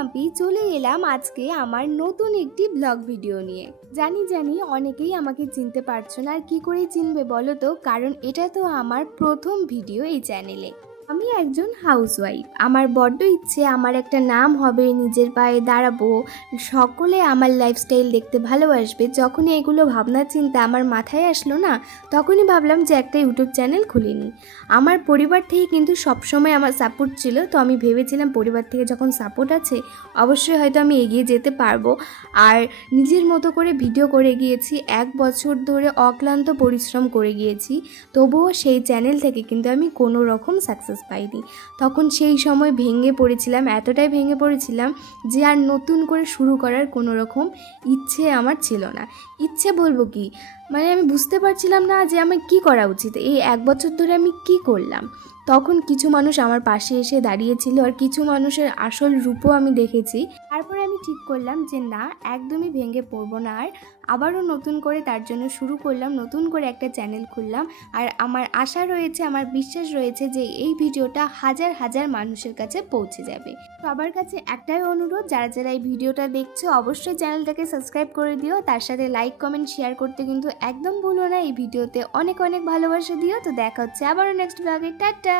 মাম্পি চলে এলাম আজকে আমার নতুন একটি ব্লগ ভিডিও নিয়ে। জানি অনেকেই আমাকে চিনতে পারছো না, আর কি করে চিনবে বলো তো, কারণ এটা তো আমার প্রথম ভিডিও এই চ্যানেলে। আমি একজন হাউসওয়াইফ। আমার বড্ড ইচ্ছে আমার একটা নাম হবে, নিজের পায়ে দাঁড়াবো, সকলে আমার লাইফস্টাইল দেখতে ভালোবাসবে। যখনই এগুলো ভাবনা চিন্তা আমার মাথায় আসলো না, তখনই ভাবলাম যে একটা ইউটিউব চ্যানেল খুলে নিই। আমার পরিবার থেকে কিন্তু সবসময় আমার সাপোর্ট ছিল, তো আমি ভেবেছিলাম পরিবার থেকে যখন সাপোর্ট আছে অবশ্যই হয়তো আমি এগিয়ে যেতে পারবো। আর নিজের মতো করে ভিডিও করে গিয়েছি, 1 বছর ধরে অক্লান্ত পরিশ্রম করে গিয়েছি, তবুও সেই চ্যানেল থেকে কিন্তু আমি কোনো রকম সাকসেস পাইনি। তখন সেই সময় ভেঙে পড়েছিলাম, এতটাই ভেঙে পড়েছিলাম যে আর নতুন করে শুরু করার কোনো রকম ইচ্ছে আমার ছিল না। ইচ্ছে বলবো কি, মানে আমি বুঝতে পারছিলাম না যে আমার কি করা উচিত। এই 1 বছর ধরে আমি কি করলাম। তখন কিছু মানুষ আমার পাশে এসে দাঁড়িয়েছিল, আর কিছু মানুষের আসল রূপও আমি দেখেছি। তারপরে আমি ঠিক করলাম যে না, একদমই ভেঙে পড়বো না, আর আবারও নতুন করে তার জন্য শুরু করলাম, নতুন করে একটা চ্যানেল খুললাম। আর আমার আশা রয়েছে, আমার বিশ্বাস রয়েছে যে এই ভিডিওটা হাজার হাজার মানুষের কাছে পৌঁছে যাবে। সবার কাছে একটাই অনুরোধ, যারা যারা এই ভিডিওটা দেখছো অবশ্যই চ্যানেলটাকে সাবস্ক্রাইব করে দিও, তার সাথে লাইক কমেন্ট শেয়ার করতে কিন্তু একদম ভুলো না। এই ভিডিওতে অনেক অনেক ভালোবাসা দিও। তো দেখা হচ্ছে আবারও নেক্সট ব্লগে। টাটা।